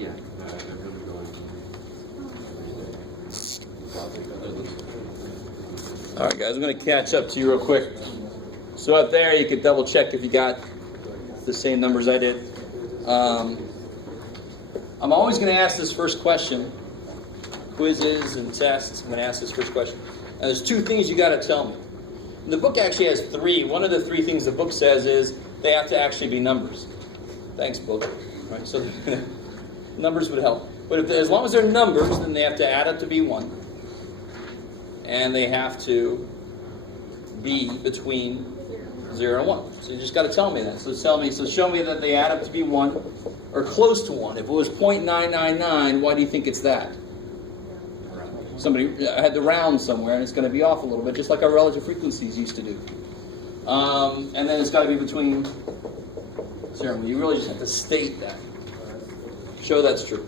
Yeah. I'm really going. All right, guys, I'm going to catch up to you real quick. So up there, you could double check if you got the same numbers I did. I'm always going to ask this first question. Quizzes and tests, I'm going to ask this first question. Now, there's two things you got to tell me. And the book actually has three. One of the three things the book says is they have to actually be numbers. Thanks, book. All right, so numbers would help. But as long as they're numbers, then they have to add up to be 1. And they have to be between 0 and 1. So you just got to tell me that. So show me that they add up to be 1 or close to 1. If it was 0.999, why do you think it's that? Somebody had to round somewhere, and it's going to be off a little bit, just like our relative frequencies used to do. And then it's got to be between 0 and 1. You really just have to state that. Show that's true.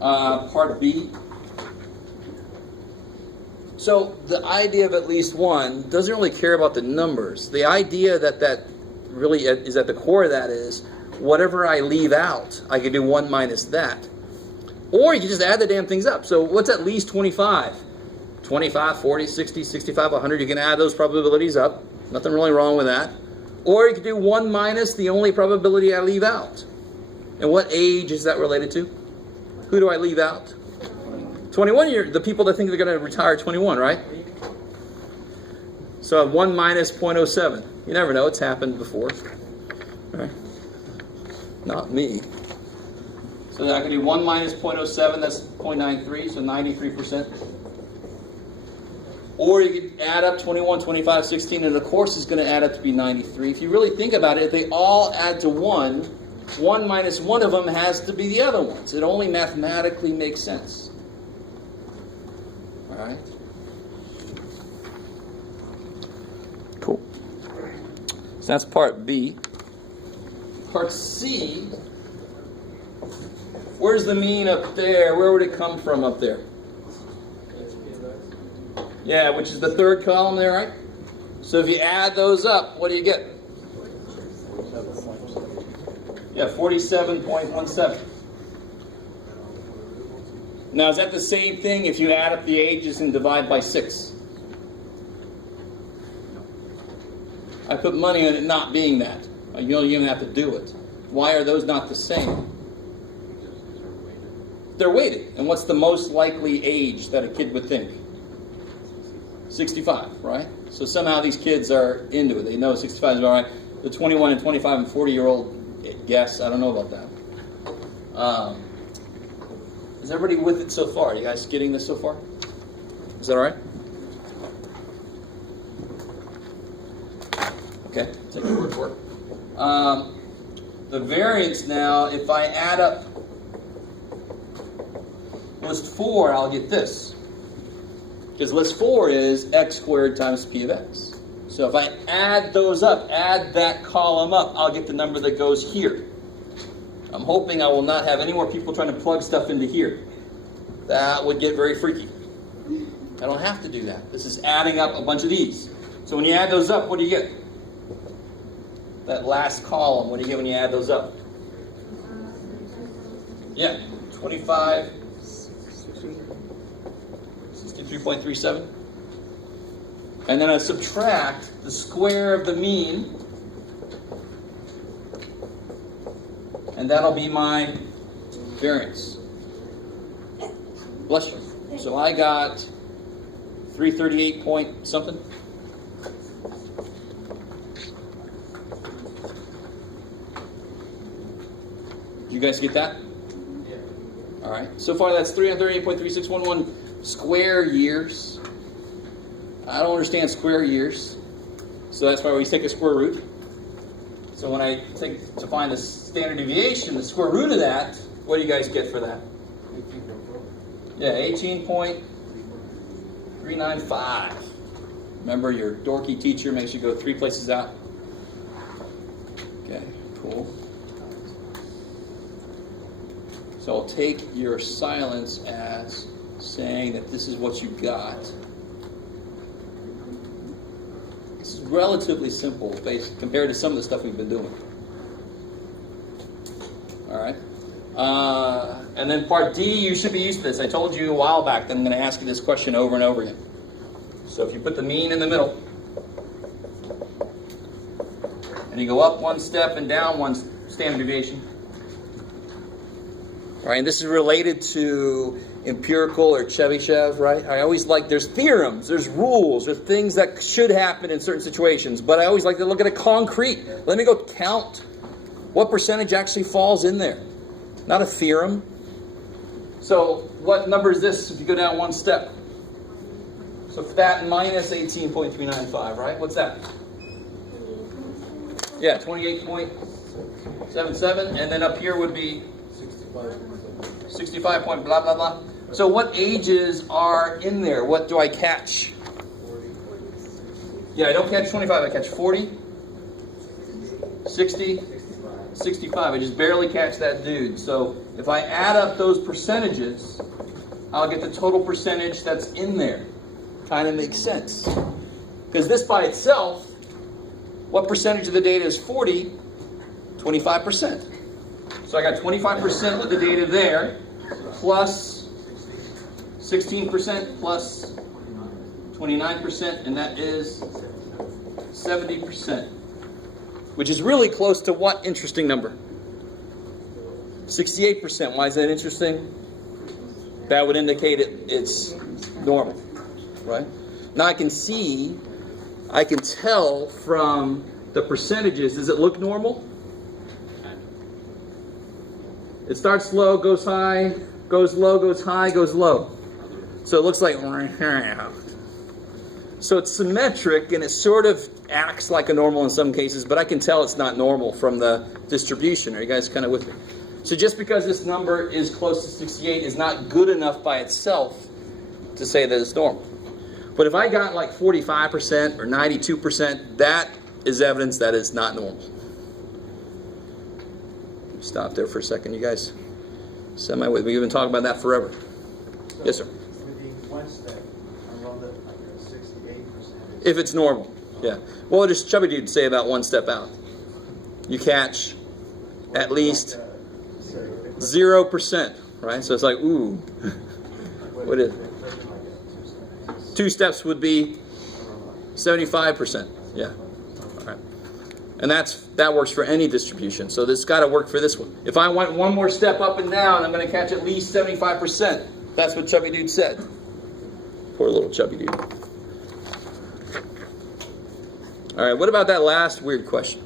Part B. So the idea of at least 1 doesn't really care about the numbers. The idea that really is at the core of that is whatever I leave out, I can do 1 minus that. Or you can just add the damn things up. So what's at least 25? 25, 40, 60, 65, 100. You can add those probabilities up. Nothing really wrong with that. Or you can do 1 minus the only probability I leave out. And what age is that related to? Who do I leave out? 21, the people that think they're going to retire at 21, right? So 1 minus 0.07. You never know. It's happened before. Right? Not me. So I can do 1 minus 0.07. That's 0.93, so 93%. Or you could add up 21, 25, 16, and of course it's going to add up to be 93. If you really think about it, if they all add to 1, 1 minus one of them has to be the other ones. It only mathematically makes sense. All right. Cool. So that's part B. Part C. Where's the mean up there? Where would it come from up there? Yeah, which is the third column there, right? So if you add those up, what do you get? Yeah, 47.17. Now, is that the same thing if you add up the ages and divide by 6? I put money on it not being that. You don't even have to do it. Why are those not the same? They're weighted. And what's the most likely age that a kid would think? 65, right? So somehow these kids are into it. They know 65 is all right. The 21 and 25 and 40-year-old guess, I don't know about that. Is everybody with it so far? Are you guys getting this so far? Is that all right? Okay, take your word for it. The variance now, if I add up list 4, I'll get this. Because list 4 is x squared times p of x. So if I add those up, add that column up, I'll get the number that goes here. I'm hoping I will not have any more people trying to plug stuff into here. That would get very freaky. I don't have to do that. This is adding up a bunch of these. So when you add those up, what do you get? That last column, what do you get when you add those up? Yeah, 25, 63.37. And then I subtract the square of the mean, and that'll be my variance. Bless you. So I got 338 point something. Did you guys get that? Yeah. All right. So far, that's 338.3611 square years. I don't understand square years, so that's why we take a square root. So when I take to find the standard deviation, the square root of that, what do you guys get for that? 18.4. Yeah, 18.395. Remember, your dorky teacher makes you go 3 places out. Okay, cool. So I'll take your silence as saying that this is what you got. This is relatively simple compared to some of the stuff we've been doing. All right. And then part D, you should be used to this. I told you a while back that I'm going to ask you this question over and over again. So if you put the mean in the middle, and you go up one step and down one standard deviation. All right, and this is related to empirical or Chebyshev, right? I always like, there's theorems, there's rules, there's things that should happen in certain situations, but I always like to look at a concrete. Let me go count what percentage actually falls in there. Not a theorem. So what number is this if you go down one step? So that minus 18.395, right? What's that? Yeah, 28.77, and then up here would be 65 point blah, blah, blah. So what ages are in there? What do I catch? Yeah, I don't catch 25, I catch 40, 60, 65. I just barely catch that dude. So if I add up those percentages, I'll get the total percentage that's in there. Kind of makes sense. Because this by itself, what percentage of the data is 40? 25%. So I got 25% of the data there, plus 16%, plus 29%, and that is 70%. Which is really close to what interesting number? 68%. Why is that interesting? That would indicate it's normal, right? Now I can tell from the percentages, does it look normal? It starts low, goes high, goes low, goes high, goes low. So it looks like, so it's symmetric and it sort of acts like a normal in some cases, but I can tell it's not normal from the distribution. Are you guys kind of with me? So just because this number is close to 68 is not good enough by itself to say that it's normal. But if I got like 45% or 92%, that is evidence that it's not normal. Stop there for a second, you guys. Semi with me. We've been talking about that forever. So yes, sir. Within one step, around like 68%. If it's normal, yeah. Well, what does Chubby Dude say about one step out? You catch at least 0%, right? So it's like, ooh. What is it? 2 steps would be 75%. Yeah. All right. And that works for any distribution. So this got to work for this one. If I went one more step up and down, I'm going to catch at least 75%. That's what Chubby Dude said. Poor little Chubby Dude. All right, what about that last weird question?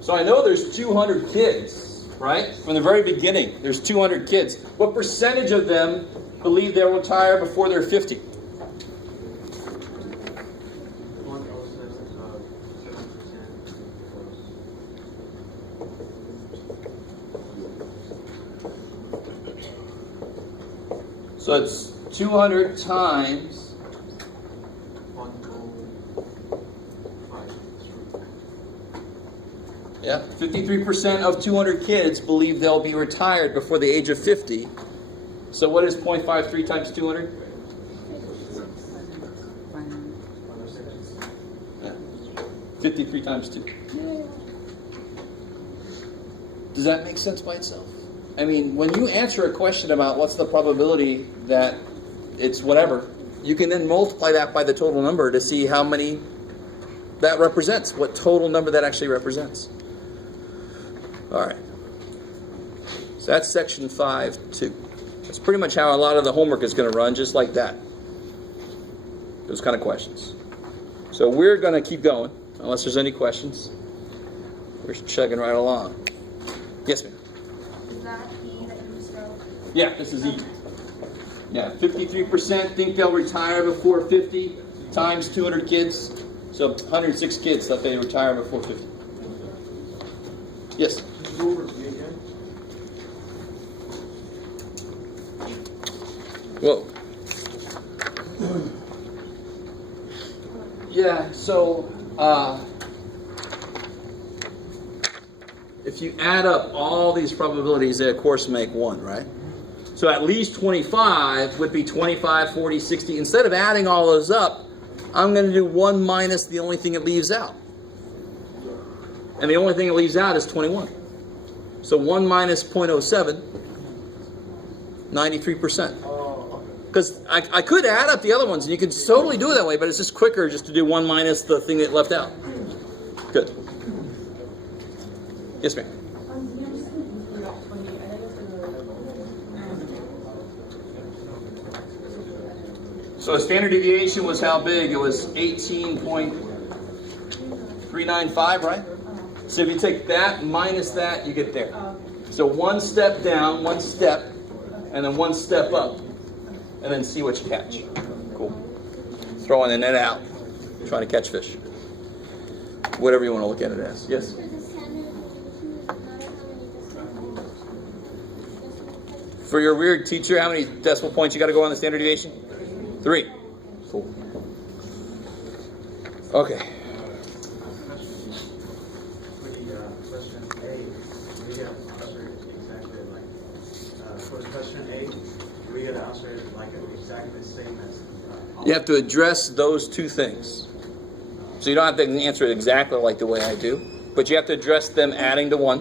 So I know there's 200 kids, right? From the very beginning, there's 200 kids. What percentage of them believe they'll retire before they're 50? So it's 200 times 53% of 200 kids believe they'll be retired before the age of 50. So what is 0.53 times 200? Yeah. 53 times 2. Does that make sense by itself? I mean, when you answer a question about what's the probability that it's whatever, you can then multiply that by the total number to see how many that represents, what total number that actually represents. All right. So that's section 5.2. That's pretty much how a lot of the homework is going to run, just like that. Those kind of questions. So we're going to keep going, unless there's any questions. We're chugging right along. Yes, ma'am. Is that E that you just wrote? Yeah, this is E. Yeah, 53% think they'll retire before 50 times 200 kids. So 106 kids thought they'd retire before 50. Yes? Whoa. Yeah, so if you add up all these probabilities, they of course make 1, right? So at least 25 would be 25, 40, 60. Instead of adding all those up, I'm going to do 1 minus the only thing it leaves out. And the only thing it leaves out is 21. So 1 minus 0.07, 93%. Because I could add up the other ones, and you could totally do it that way, but it's just quicker just to do 1 minus the thing that left out. Good. Yes, ma'am. So the standard deviation was how big? It was 18.395, right? So if you take that minus that, you get there. So one step down, one step, and then one step up, and then see what you catch. Cool. Throwing the net out, trying to catch fish. Whatever you want to look at it as. Yes? For your weird teacher, how many decimal points you got to go on the standard deviation? 3. Cool. Okay. For the question A, we got to answer it exactly like, for question A, we got to answer it like exactly the same as. You have to address those two things. So you don't have to answer it exactly like the way I do, but you have to address them adding to 1,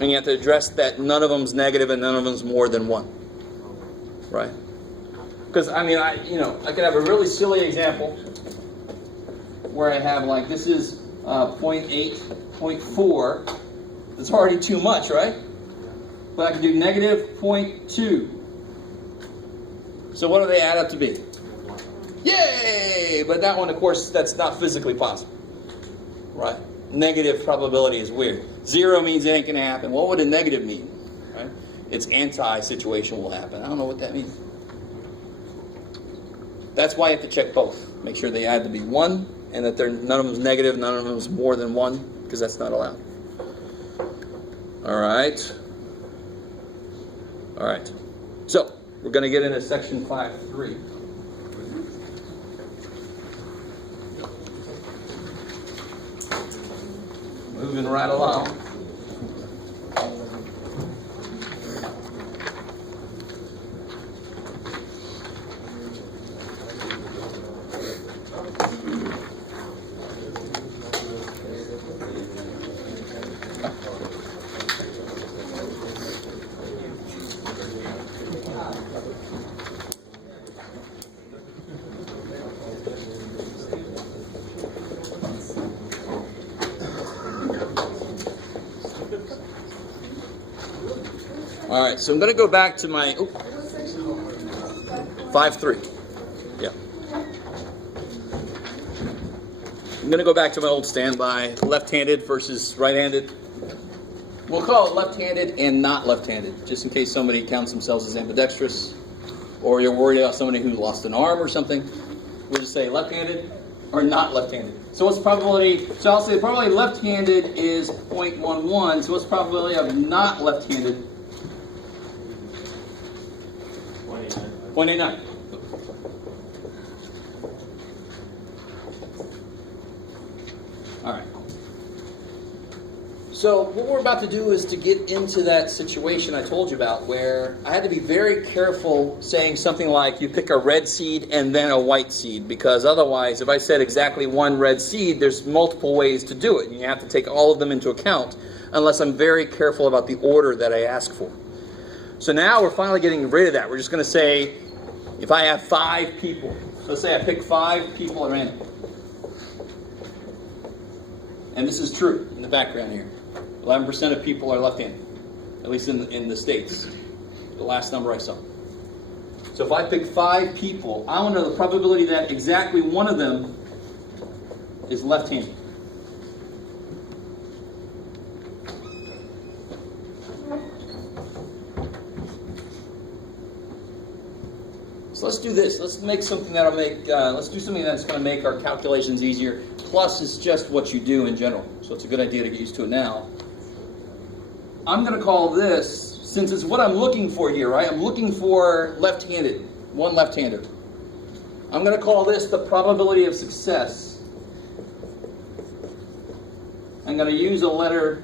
and you have to address that none of them's negative and none of them's more than 1. Right? Because I mean, I could have a really silly example where I have like this is 0.8, 0.4. That's already too much, right? But I can do negative 0.2. So what do they add up to be? Yay! But that one, of course, that's not physically possible, right? Negative probability is weird. 0 means it ain't going to happen. What would a negative mean? Right? It's anti-situation will happen. I don't know what that means. That's why you have to check both. Make sure they add to be 1, and that none of them is negative, none of them is more than 1, because that's not allowed. All right. All right. So we're going to get into section 5.3. Moving right along. All right, so I'm going to go back to my 5.3. Yeah. I'm going to go back to my old standby, left-handed versus right-handed. We'll call it left-handed and not left-handed, just in case somebody counts themselves as ambidextrous, or you're worried about somebody who lost an arm or something. We'll just say left-handed or not left-handed. So what's the probability? So I'll say the probability of left-handed is 0.11. So what's the probability of not left-handed? 0.89. All right. So what we're about to do is to get into that situation I told you about where I had to be very careful saying something like you pick a red seed and then a white seed, because otherwise if I said exactly one red seed, there's multiple ways to do it, and you have to take all of them into account unless I'm very careful about the order that I ask for. So now we're finally getting rid of that. We're just going to say if I have 5 people, let's say I pick 5 people at random. And this is true in the background here. 11% of people are left-handed, at least in the States, the last number I saw. So if I pick 5 people, I want to know the probability that exactly one of them is left-handed. So let's do this. Let's make something that'll make. Let's do something that's going to make our calculations easier. Plus, it's just what you do in general, so it's a good idea to get used to it now. I'm going to call this, since it's what I'm looking for here, right? I'm looking for left-handed, one left-hander. I'm going to call this the probability of success. I'm going to use a letter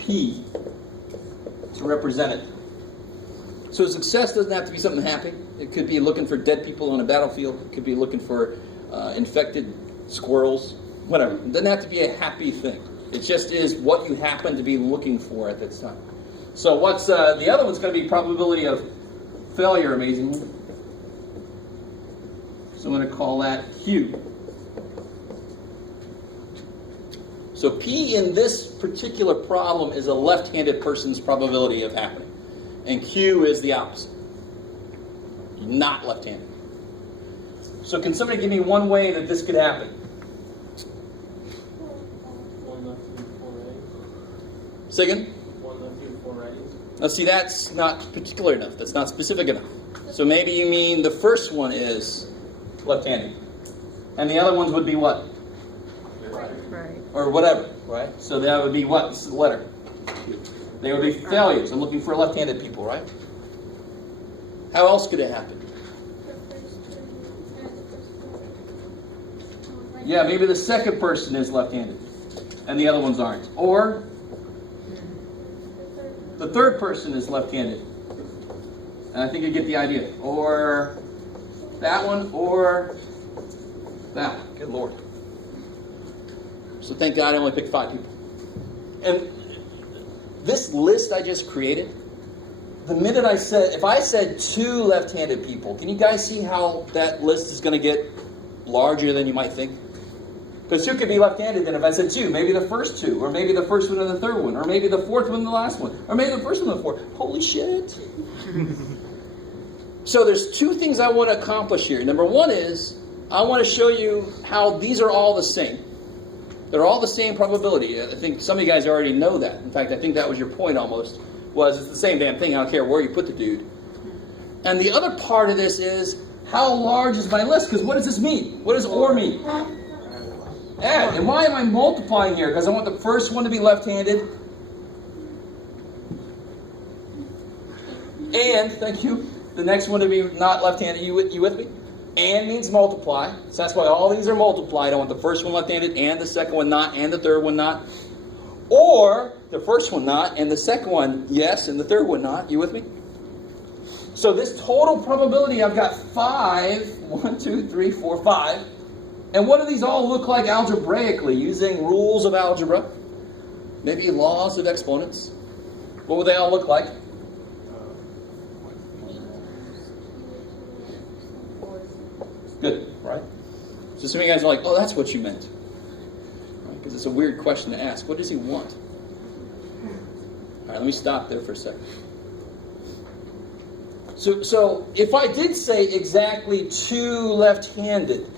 P to represent it. So success doesn't have to be something happy. It could be looking for dead people on a battlefield. It could be looking for infected squirrels. Whatever. It doesn't have to be a happy thing. It just is what you happen to be looking for at this time. So what's the other one's going to be probability of failure, amazingly. So I'm going to call that Q. So P in this particular problem is a left-handed person's probability of happening. And Q is the opposite. Not left-handed. So can somebody give me one way that this could happen? 1 left and 4 right. Say again? 1 left and 4 right. Now see, that's not particular enough. That's not specific enough. So maybe you mean the first one is left-handed. And the other ones would be what? Right. Or whatever, right? So that would be what? This is the letter. They would be failures. I'm looking for left-handed people, right? How else could it happen? Yeah, maybe the second person is left-handed and the other ones aren't. Or the third person is left-handed. And I think you get the idea. Or that one or that one. Good Lord. So thank God I only picked 5 people. And this list I just created, the minute I said, if I said 2 left-handed people, can you guys see how that list is going to get larger than you might think? Because 2 could be left-handed, and if I said 2, maybe the first 2, or maybe the first one and the third one, or maybe the fourth one and the last one, or maybe the first one and the fourth. Holy shit. So there's 2 things I want to accomplish here. Number 1 is, I want to show you how these are all the same. They're all the same probability. I think some of you guys already know that. In fact, I think that was your point almost, was it's the same damn thing. I don't care where you put the dude. And the other part of this is, how large is my list? Because what does this mean? What does OR mean? Add. And why am I multiplying here? Because I want the first one to be left-handed. And, thank you, the next one to be not left-handed. You with me? And means multiply. So that's why all these are multiplied. I want the first one left-handed and the second one not and the third one not. Or the first one not and the second one yes and the third one not. You with me? So this total probability, I've got 5. 1, 2, 3, 4, 5. And what do these all look like algebraically using rules of algebra? Maybe laws of exponents. What would they all look like? Good, right? So some of you guys are like, oh, that's what you meant. Because it's a weird question to ask. What does he want? All right, let me stop there for a second. So if I did say exactly 2 left-handed,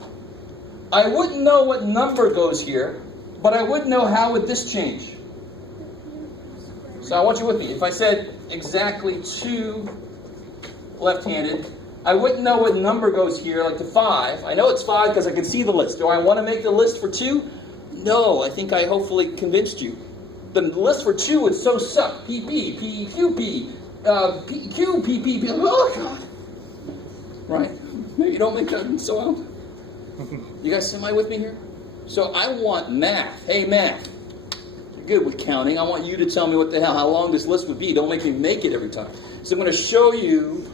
I wouldn't know what number goes here, but I would know how would this change. So I want you with me. If I said exactly 2 left-handed, I wouldn't know what number goes here, like to 5. I know it's 5 because I can see the list. Do I want to make the list for 2? No, I think I hopefully convinced you. The list for 2 would so suck. PP, P, Q, P, P, Q, P, P, P. Oh, God. Right? Maybe you don't make that so out. You guys semi with me here? So I want math. Hey, math. You're good with counting. I want you to tell me what the hell, how long this list would be. Don't make me make it every time. So I'm going to show you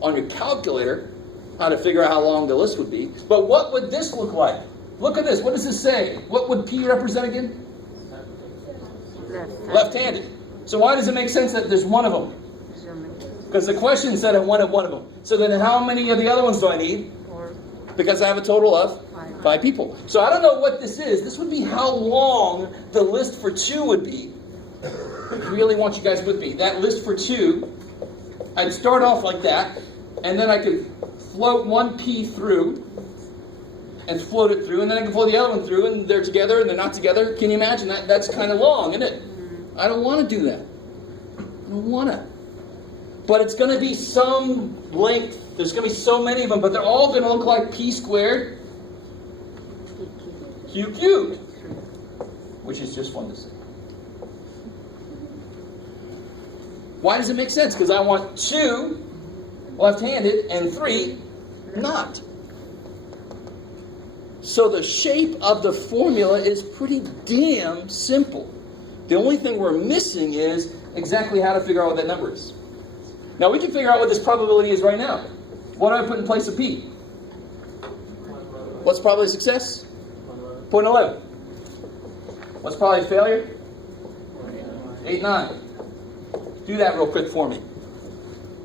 on your calculator how to figure out how long the list would be. But what would this look like? Look at this. What does this say? What would P represent again? Left-handed. So why does it make sense that there's one of them? Because the question said I wanted one of them. So then how many of the other ones do I need? 4. Because I have a total of 5 people. So I don't know what this is. This would be how long the list for 2 would be. I really want you guys with me. That list for 2, I'd start off like that, and then I could float one P through, and float it through, and then I can float the other one through, and they're together, and they're not together. Can you imagine that? That's kind of long, isn't it? I don't want to do that. I don't want to. But it's going to be some length. There's going to be so many of them, but they're all going to look like P squared Q cubed, which is just fun to say. Why does it make sense? Because I want 2 left-handed and 3 not. So the shape of the formula is pretty damn simple. The only thing we're missing is exactly how to figure out what that number is. Now we can figure out what this probability is right now. What do I put in place of P? What's probability of success? 0.11. What's probably failure? 8, 9. Do that real quick for me.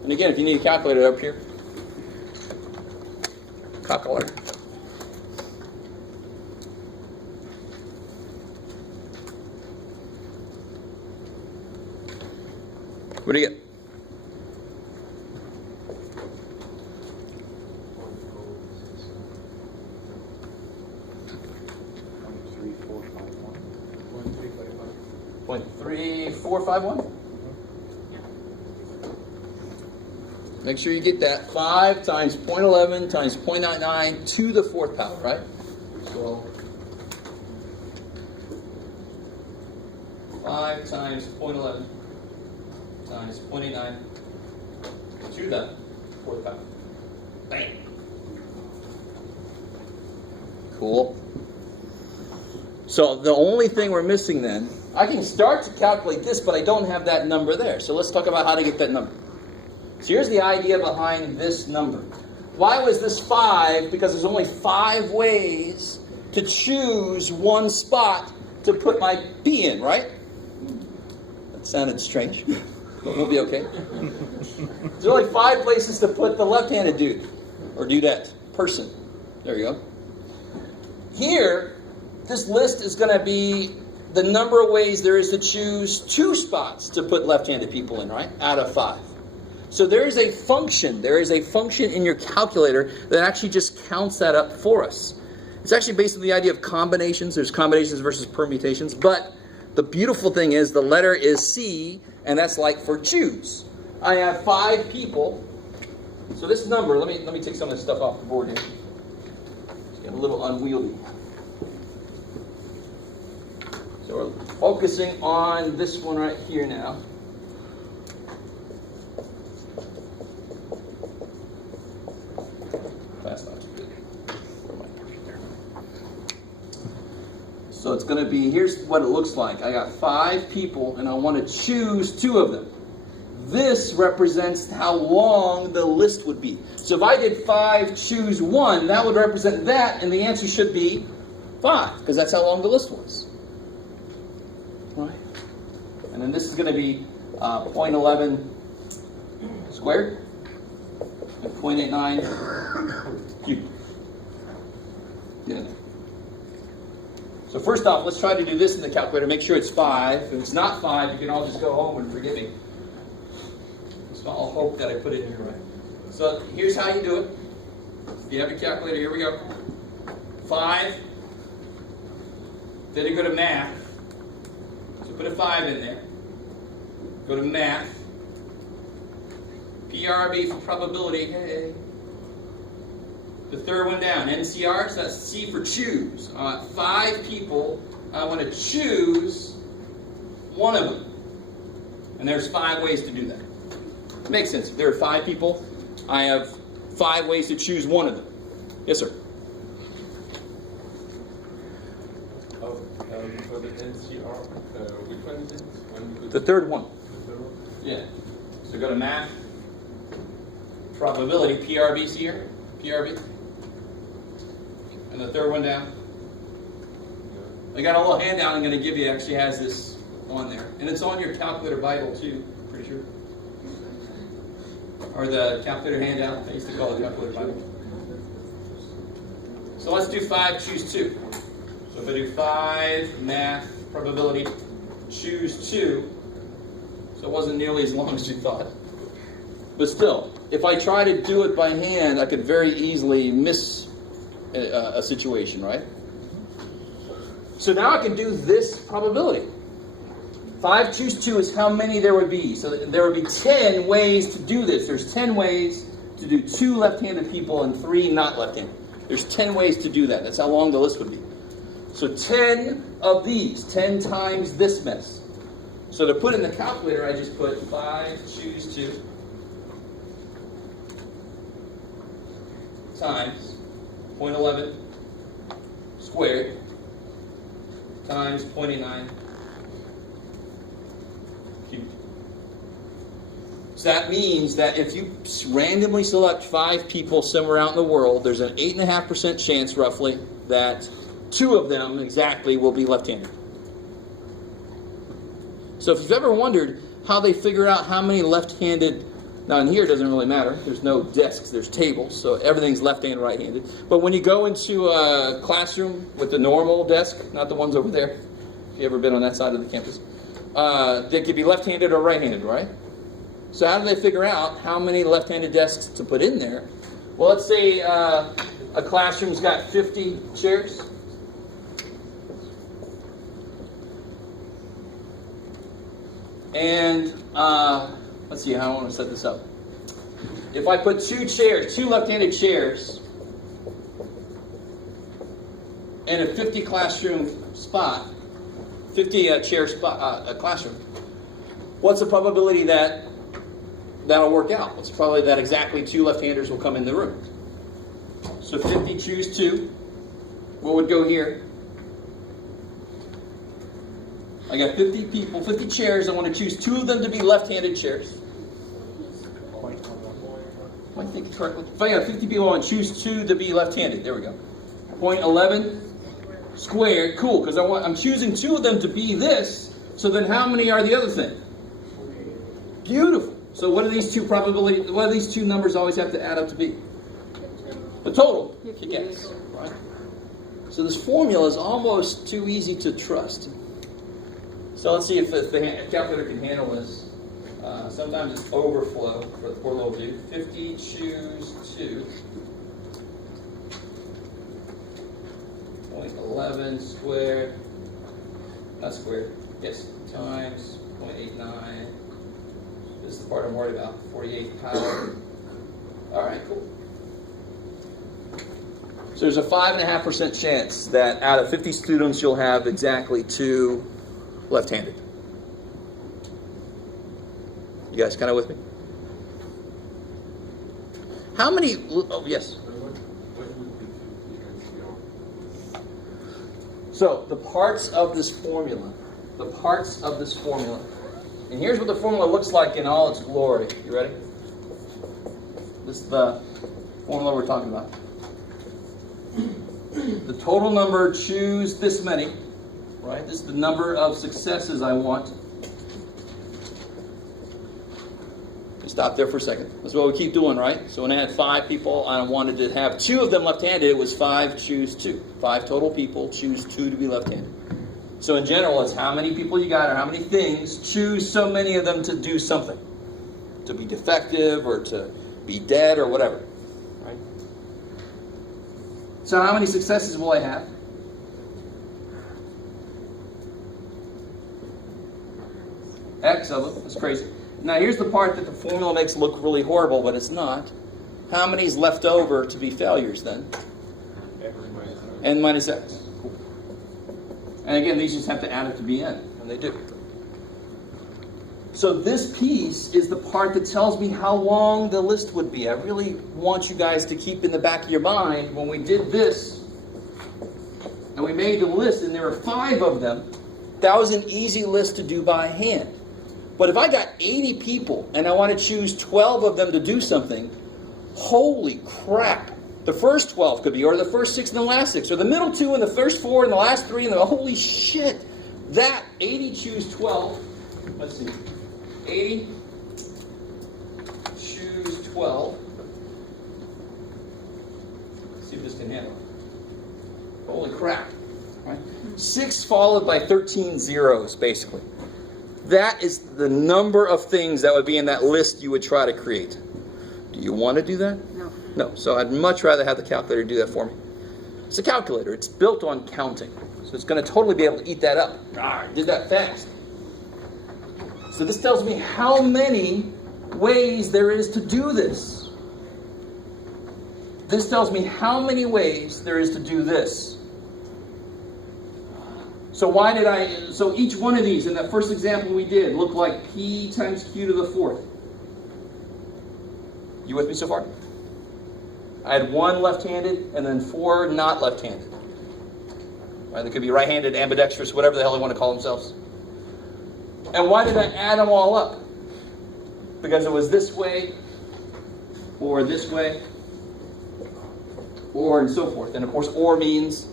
And again, if you need a calculator up here. Calculator. What do you get? .3451. Make sure you get that. 5 times 0.11 times 0.99 to the 4th power, right? So 5 times 0.11 times 0.89 to the 4th power. Bang. Cool. So the only thing we're missing then, I can start to calculate this, but I don't have that number there. So let's talk about how to get that number. So here's the idea behind this number. Why was this 5? Because there's only 5 ways to choose one spot to put my P in, right? That sounded strange, but we'll be okay. There's only 5 places to put the left-handed dude, or dudette, person. There you go. Here, this list is going to be the number of ways there is to choose 2 spots to put left-handed people in, right? Out of 5. So there is a function. There is a function in your calculator that actually just counts that up for us. It's actually based on the idea of combinations. There's combinations versus permutations. But the beautiful thing is the letter is C, and that's like for choose. I have 5 people. So this number, let me take some of this stuff off the board here. It's getting a little unwieldy. So we're focusing on this one right here now. That's not too good. So it's going to be, here's what it looks like. I got 5 people and I want to choose 2 of them. This represents how long the list would be. So if I did 5, choose 1, that would represent that, and the answer should be 5, because that's how long the list was. Right? And then this is going to be 0.11 squared and 0.89 cubed. Yeah. So first off, let's try to do this in the calculator. Make sure it's 5. If it's not 5, you can all just go home and forgive me. So I'll hope that I put it in here right. So here's how you do it. If you have your calculator, here we go. 5. Then you go to math. So put a 5 in there. Go to math. PRB for probability. Hey. The third one down. NCR, so that's C for choose. I want 5 people. I want to choose 1 of them. And there's 5 ways to do that. It makes sense. If there are 5 people, I have 5 ways to choose 1 of them. Yes, sir. For the NCR, which one is it? The third one. The third one? Yeah. So go to math. Probability, PRB, see here? PRB. And the third one down. I got a little handout I'm going to give you. Actually has this on there. And it's on your calculator Bible too, pretty sure. Or the calculator handout. I used to call it calculator Bible. So let's do 5, choose 2. So if I do 5, math, probability, choose 2. So it wasn't nearly as long as you thought. But still, if I try to do it by hand, I could very easily miss a situation, right? So now I can do this probability. 5, choose 2 is how many there would be. So there would be 10 ways to do this. There's 10 ways to do 2 left-handed people and 3 not left-handed. There's 10 ways to do that. That's how long the list would be. So 10 of these, 10 times this mess. So to put in the calculator, I just put 5, choose 2 times 0.11 squared times 0.89 cubed. So that means that if you randomly select 5 people somewhere out in the world, there's an 8.5% chance roughly that 2 of them exactly will be left-handed. So if you've ever wondered how they figure out how many left-handed, now in here it doesn't really matter. There's no desks, there's tables, so everything's left-handed, right-handed. But when you go into a classroom with the normal desk, not the ones over there, if you've ever been on that side of the campus, they could be left-handed or right-handed, right? So how do they figure out how many left-handed desks to put in there? Well, let's say a classroom's got 50 chairs. And let's see how I want to set this up. If I put two left-handed chairs, in a 50 classroom spot, 50 chair spot, a classroom, what's the probability that that'll work out? What's the probability that exactly two left-handers will come in the room? So 50 choose 2. What would go here? I got 50 people, 50 chairs. I want to choose 2 of them to be left-handed chairs. Am I thinking correctly? If I got 50 people, I want to choose 2 to be left-handed. There we go. 0.11 squared. Cool, because I'm choosing 2 of them to be this. So then how many are the other thing? Beautiful. So what do these two numbers always have to add up to be? The total. Yes. Right. So this formula is almost too easy to trust. So let's see if the calculator can handle this. Sometimes it's overflow for the poor little dude. 50 choose 2. 0.11 squared. Not squared. Yes. Times 0.89. This is the part I'm worried about. 48 power. All right, cool. So there's a 5.5% chance that out of 50 students, you'll have exactly 2 left-handed. You guys kind of with me? How many? Oh, yes. So the parts of this formula, and here's what the formula looks like in all its glory. You ready? This is the formula we're talking about. The total number, choose this many, right? This is the number of successes I want. Stop there for a second. That's what we keep doing, right? So when I had 5 people, I wanted to have 2 of them left-handed. It was 5 choose 2. 5 total people choose 2 to be left-handed. So in general, it's how many people you got or how many things. Choose so many of them to do something. To be defective or to be dead or whatever. Right? So how many successes will I have? X of them. That's crazy. Now here's the part that the formula makes look really horrible, but it's not. How many is left over to be failures then? N minus X. Cool. And again, these just have to add up to be N, and they do. So this piece is the part that tells me how long the list would be. I really want you guys to keep in the back of your mind when we did this, and we made the list, and there were 5 of them, that was an easy list to do by hand. But if I got 80 people and I want to choose 12 of them to do something, holy crap. The first 12 could be, or the first 6 and the last 6, or the middle 2 and the first 4 and the last 3, and the holy shit. That 80 choose 12. Let's see. 80 choose 12. Let's see if this can handle it. Holy crap. Right? 6 followed by 13 zeros, basically. That is the number of things that would be in that list you would try to create. Do you want to do that? No. No. So I'd much rather have the calculator do that for me. It's a calculator. It's built on counting. So it's going to totally be able to eat that up. I did that fast. So this tells me how many ways there is to do this. This tells me how many ways there is to do this. So each one of these in that first example we did looked like P times Q to the 4th. You with me so far? I had 1 left-handed and then 4 not left-handed. Right, they could be right-handed, ambidextrous, whatever the hell they want to call themselves. And why did I add them all up? Because it was this way, or and so forth. And of course, or means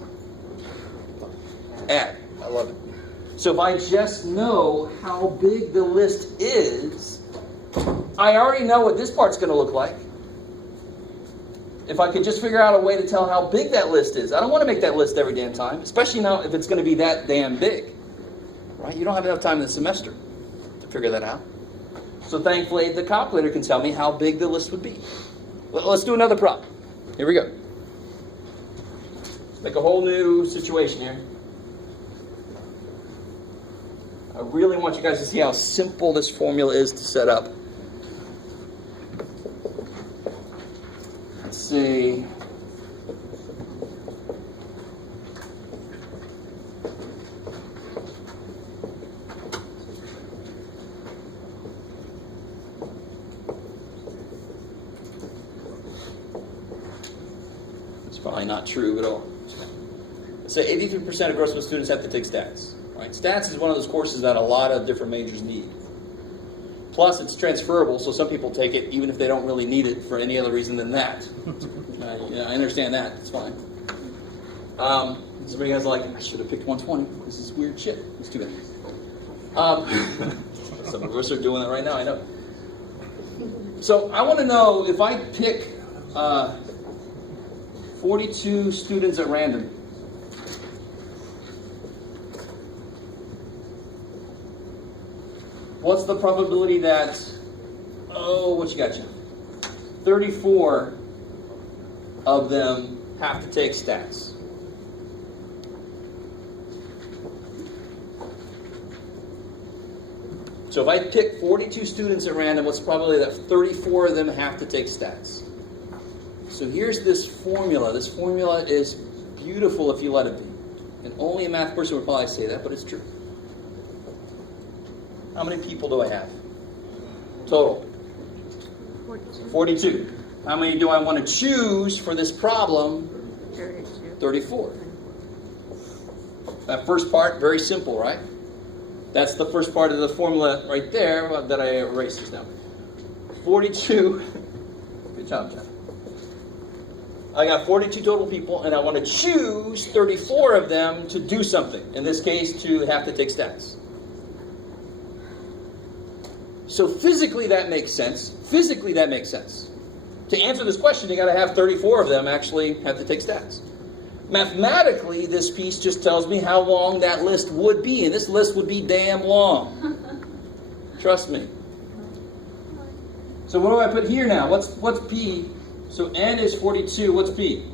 add. I love it. So if I just know how big the list is, I already know what this part's going to look like. If I could just figure out a way to tell how big that list is. I don't want to make that list every damn time, especially now if it's going to be that damn big. Right? You don't have enough time in the semester to figure that out. So thankfully, the calculator can tell me how big the list would be. Let's do another problem. Here we go. Make a whole new situation here. I really want you guys to see how simple this formula is to set up. Let's see. It's probably not true, but let's say 83% of Grossman students have to take stats. Right? Stats is one of those courses that a lot of different majors need. Plus, it's transferable, so some people take it even if they don't really need it for any other reason than that. I understand that. It's fine. Somebody guys like, I should have picked 120. This is weird shit. It's too bad. Some of us are doing that right now, I know. So I want to know if I pick 42 students at random. What's the probability that, what you got you? 34 of them have to take stats. So if I pick 42 students at random, what's the probability that 34 of them have to take stats? So here's this formula. This formula is beautiful if you let it be. And only a math person would probably say that, but it's true. How many people do I have? Total? 42. How many do I want to choose for this problem? 34. That first part, very simple, right? That's the first part of the formula right there that I erased just now. 42. Good job, Jeff. I got 42 total people, and I want to choose 34 of them to do something. In this case, to have to take stats. So physically that makes sense. Physically that makes sense. To answer this question, you got to have 34 of them actually have to take stats. Mathematically, this piece just tells me how long that list would be, and this list would be damn long. Trust me. So what do I put here now? What's P? So N is 42. What's P?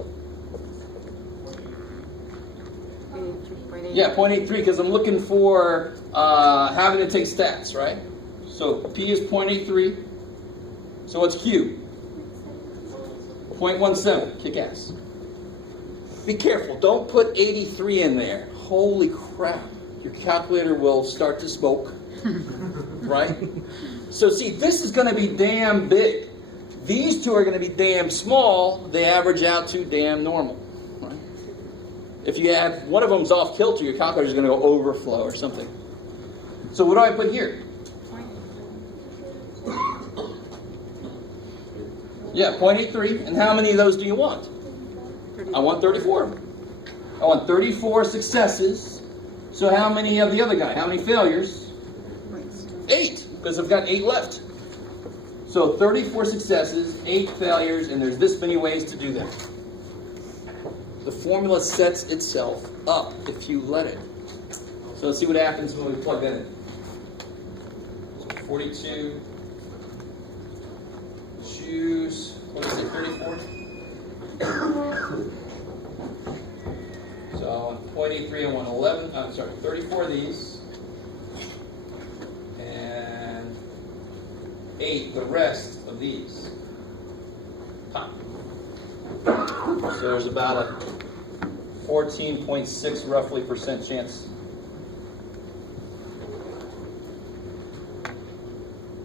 83.8. Yeah, 0.83, because I'm looking for having to take stats, right? So P is 0.83. So what's Q? 0.17. Kick ass. Be careful. Don't put 83 in there. Holy crap. Your calculator will start to smoke. Right? So see, this is going to be damn big. These two are going to be damn small. They average out to damn normal. Right? If you have one of them's off kilter, your calculator is going to go overflow or something. So what do I put here? Yeah, 0.83. And how many of those do you want? I want 34. I want 34 successes. So how many of the other guy? How many failures? 8, because I've got 8 left. So 34 successes, 8 failures, and there's this many ways to do that. The formula sets itself up if you let it. So let's see what happens when we plug that in. So 42. Choose, what is it, 34? So 0.83 I want 11, I'm sorry, 34 of these. And 8 the rest of these. So there's about a 14.6 roughly % chance.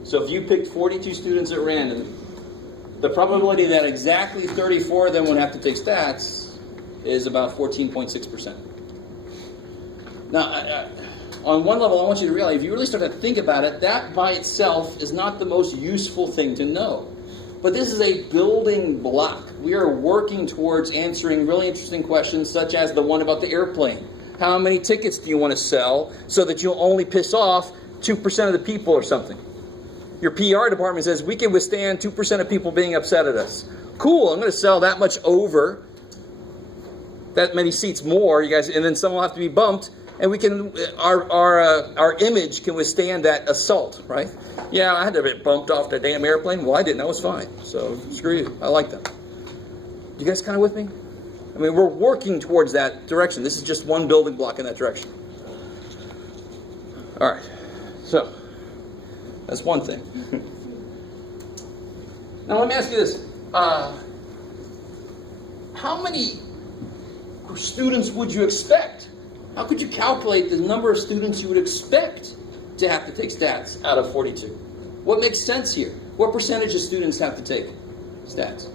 So if you picked 42 students at random, the probability that exactly 34 of them would have to take stats is about 14.6%. Now, on one level, I want you to realize, if you really start to think about it, that by itself is not the most useful thing to know. But this is a building block. We are working towards answering really interesting questions, such as the one about the airplane. How many tickets do you want to sell so that you'll only piss off 2% of the people or something? Your PR department says, we can withstand 2% of people being upset at us. Cool, I'm going to sell that much over, that many seats more, you guys, and then some will have to be bumped, and we can, our image can withstand that assault, right? Yeah, I had to get bumped off the damn airplane. Well, I didn't. I was fine. So screw you. I like that. You guys kind of with me? I mean, we're working towards that direction. This is just one building block in that direction. All right. So that's one thing. Now let me ask you this. How many students would you expect? How could you calculate the number of students you would expect to have to take stats out of 42? What makes sense here? What percentage of students have to take stats?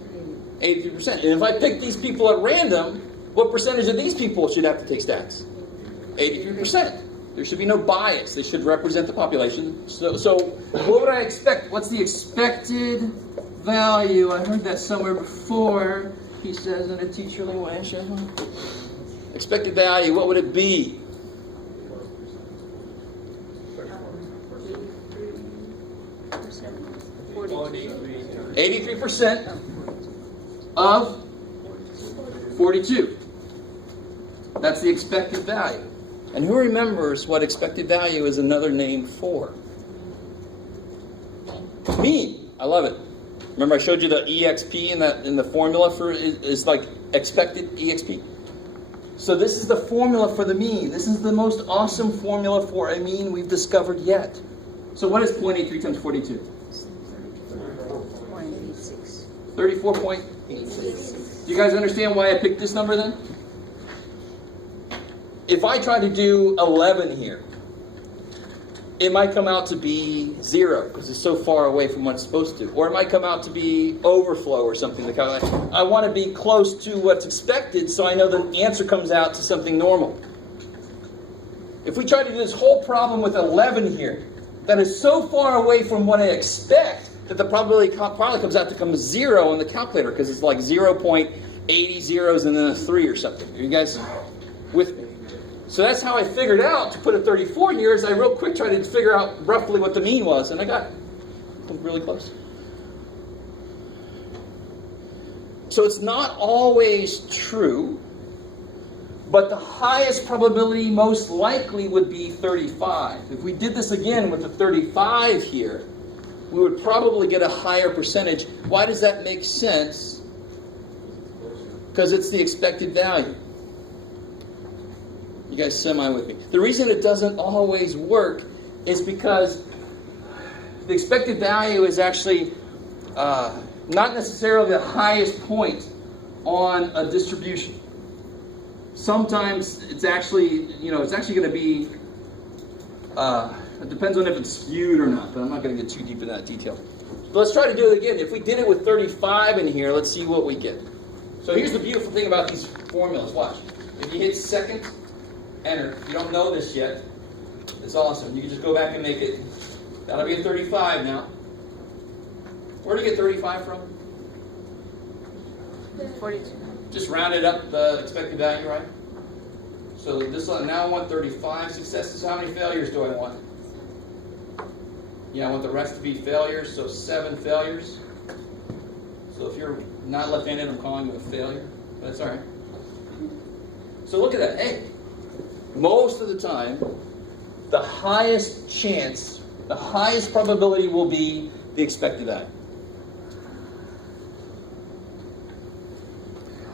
83%. And if I pick these people at random, what percentage of these people should have to take stats? 83%. There should be no bias. They should represent the population. So what would I expect? What's the expected value? I heard that somewhere before. He says in a teacherly way. Expected value, what would it be? 83% of 42. That's the expected value. And who remembers what expected value is another name for? Mean. I love it. Remember I showed you the EXP in the formula for is like expected EXP? So this is the formula for the mean. This is the most awesome formula for a mean we've discovered yet. So what is 0.83 times 42? 34.86. Do you guys understand why I picked this number then? If I try to do 11 here, it might come out to be 0 because it's so far away from what it's supposed to. Or it might come out to be overflow or something. I want to be close to what's expected so I know the answer comes out to something normal. If we try to do this whole problem with 11 here, that is so far away from what I expect that the probability probably comes out to come 0 in the calculator because it's like 0.80 zeros and then a 3 or something. Are you guys with me? So that's how I figured out to put a 34 here is I real quick tried to figure out roughly what the mean was, and I got really close. So it's not always true, but the highest probability most likely would be 35. If we did this again with the 35 here, we would probably get a higher percentage. Why does that make sense? Because it's the expected value. You guys semi with me. The reason it doesn't always work is because the expected value is actually not necessarily the highest point on a distribution. Sometimes it's actually, going to be, it depends on if it's skewed or not, but I'm not going to get too deep into that detail. But let's try to do it again. If we did it with 35 in here, let's see what we get. So here's the beautiful thing about these formulas. Watch. If you hit second, enter. If you don't know this yet, it's awesome. You can just go back and make it. That'll be a 35 now. Where do you get 35 from? 42. Just rounded up the expected value, right? So this now I want 35 successes. How many failures do I want? Yeah, I want the rest to be failures, so 7 failures. So if you're not left-handed, I'm calling you a failure. That's all right. So look at that. Hey, most of the time, the highest chance, the highest probability will be the expected value.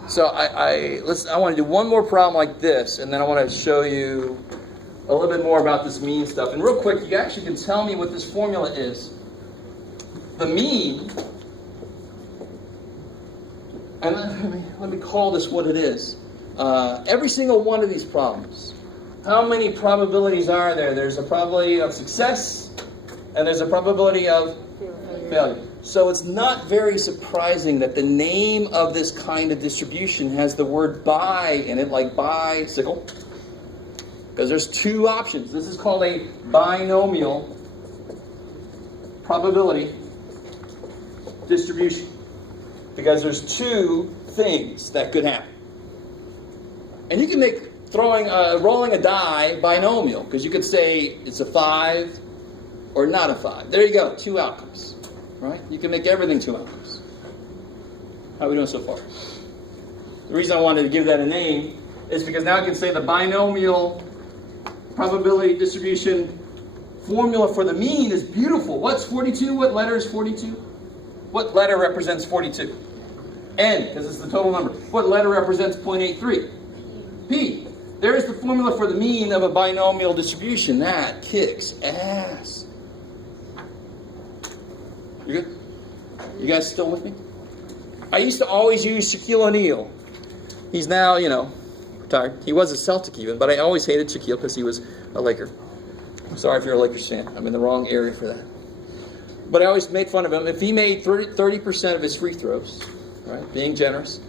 So I want to do one more problem like this, and then I want to show you a little bit more about this mean stuff. And real quick, you actually can tell me what this formula is. The mean, and let me call this what it is. Every single one of these problems, how many probabilities are there? There's a probability of success, and there's a probability of failure. So it's not very surprising that the name of this kind of distribution has the word bi in it, like bicycle, because there's 2 options. This is called a binomial probability distribution, because there's 2 things that could happen. And you can make rolling a die binomial, because you could say it's a 5 or not a 5. There you go, 2 outcomes, right? You can make everything 2 outcomes. How are we doing so far? The reason I wanted to give that a name is because now I can say the binomial probability distribution formula for the mean is beautiful. What's 42? What letter is 42? What letter represents 42? N, because it's the total number. What letter represents 0.83? P. There's the formula for the mean of a binomial distribution. That kicks ass. You good? You guys still with me? I used to always use Shaquille O'Neal. He's now, retired. He was a Celtic even, but I always hated Shaquille because he was a Laker. I'm sorry if you're a Lakers fan. I'm in the wrong area for that. But I always made fun of him. If he made 30% of his free throws, right, being generous,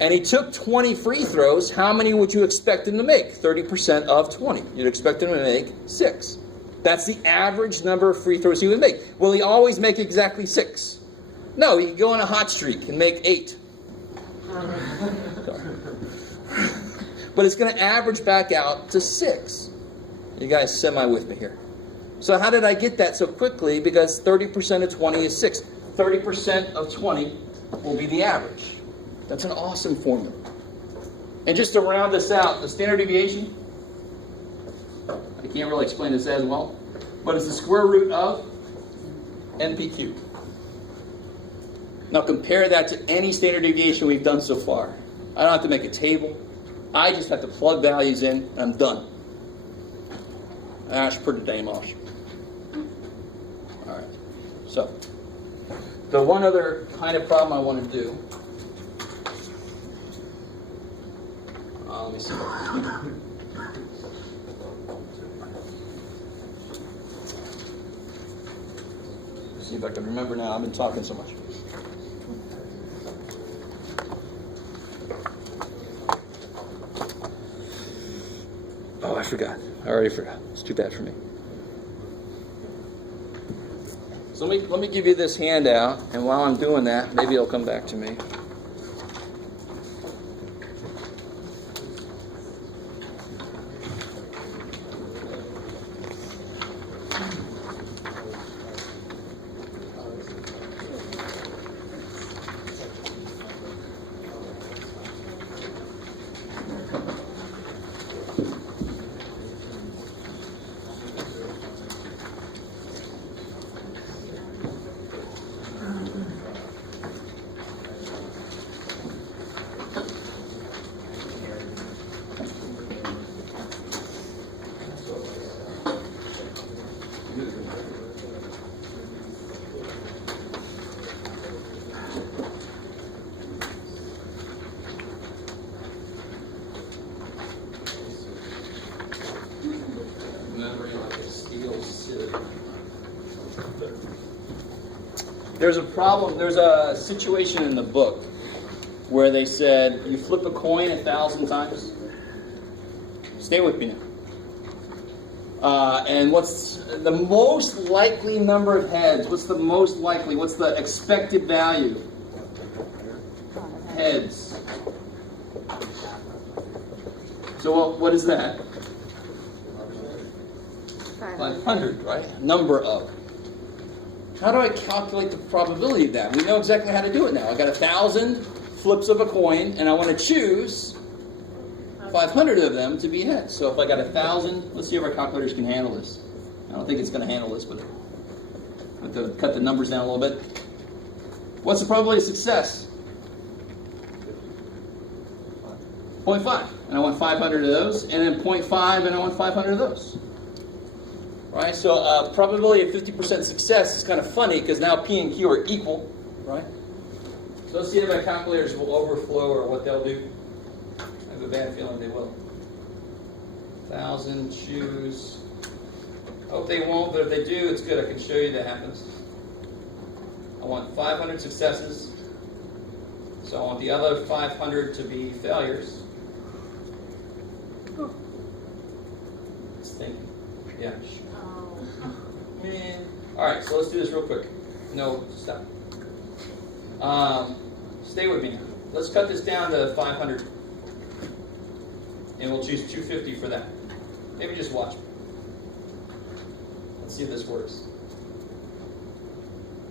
and he took 20 free throws, how many would you expect him to make? 30% of 20. You'd expect him to make 6. That's the average number of free throws he would make. Will he always make exactly 6? No, he could go on a hot streak and make 8. Sorry. But it's going to average back out to 6. You guys semi with me here. So how did I get that so quickly? Because 30% of 20 is 6. 30% of 20 will be the average. That's an awesome formula. And just to round this out, the standard deviation, I can't really explain this as well, but it's the square root of NP cubed. Now compare that to any standard deviation we've done so far. I don't have to make a table. I just have to plug values in, and I'm done. Ash per day, Mosh. All right. So, the one other kind of problem I want to do. Let me see. Let's see if I can remember now. I've been talking so much. Oh, I forgot. I already forgot. It's too bad for me. So let me give you this handout, and while I'm doing that, maybe it'll come back to me. There's a problem, there's a situation in the book where they said, you flip a coin 1,000 times. Stay with me now. And what's the most likely number of heads? What's the most likely? What's the expected value? Heads. So what is that? 500, right? Number of. How do I calculate the probability of that? We know exactly how to do it now. I got 1,000 flips of a coin, and I want to choose 500 of them to be heads. So if I got 1,000, let's see if our calculators can handle this. I don't think it's going to handle this, but I have to cut the numbers down a little bit. What's the probability of success? 0.5. And I want 500 of those. And then 0.5, and I want 500 of those. Right? So probability of 50% success is kind of funny because now P and Q are equal. Right? So let's see if my calculators will overflow or what they'll do. I have a bad feeling they will. 1,000, choose. I hope they won't, but if they do, it's good. I can show you that happens. I want 500 successes. So I want the other 500 to be failures. It's thinking. Yeah. Man. All right, so let's do this real quick. No, stop. Stay with me now. Let's cut this down to 500. And we'll choose 250 for that. Maybe just watch me. Let's see if this works.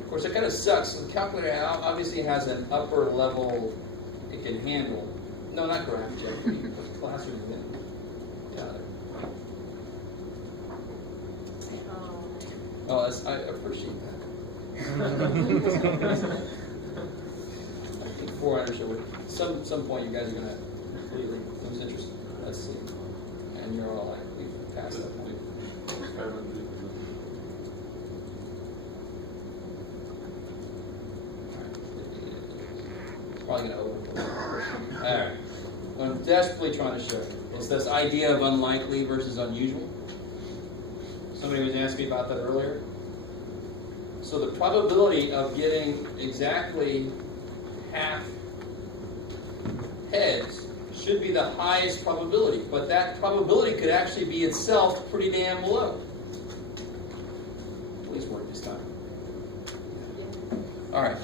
Of course, it kind of sucks. The calculator obviously has an upper level it can handle. No, not graph check. Classroom in. Got it. Oh, I appreciate that. I think 400 should work. Some point you guys are gonna completely lose interest. Let's see. And you're all like, we've passed that point. It's probably gonna open. Alright. What I'm desperately trying to show you is this idea of unlikely versus unusual. Somebody was asking me about that earlier. So the probability of getting exactly half heads should be the highest probability, but that probability could actually be itself pretty damn low. Please work this time. All right,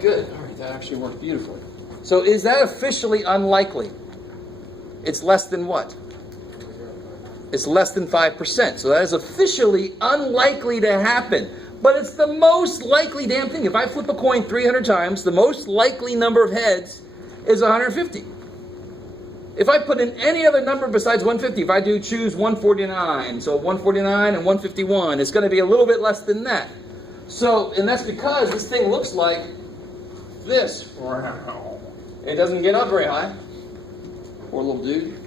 good. All right, that actually worked beautifully. So is that officially unlikely? It's less than what? It's less than 5%. So that is officially unlikely to happen. But it's the most likely damn thing. If I flip a coin 300 times, the most likely number of heads is 150. If I put in any other number besides 150, if I do choose 149, so 149 and 151, it's going to be a little bit less than that. So, and that's because this thing looks like this. It doesn't get up very high. Poor little dude.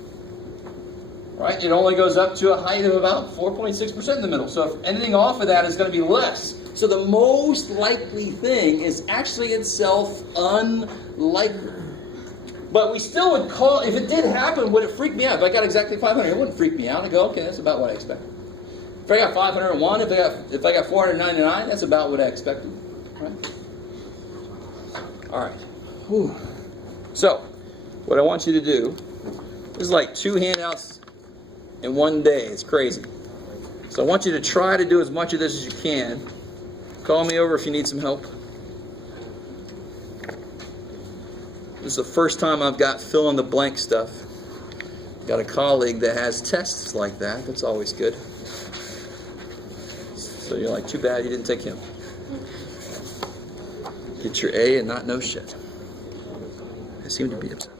Right? It only goes up to a height of about 4.6% in the middle. So if anything off of that is going to be less. So the most likely thing is actually itself unlikely. But we still would call, if it did happen, would it freak me out? If I got exactly 500, it wouldn't freak me out. I go, okay, that's about what I expected. If I got 501, if I got 499, that's about what I expected. Right? All right. Whew. So, what I want you to do, this is like 2 handouts in one day. It's crazy. So I want you to try to do as much of this as you can. Call me over if you need some help. This is the first time I've got fill in the blank stuff. Got a colleague that has tests like that. That's always good. So you're like, too bad you didn't take him. Get your A and not know shit. I seem to be upset.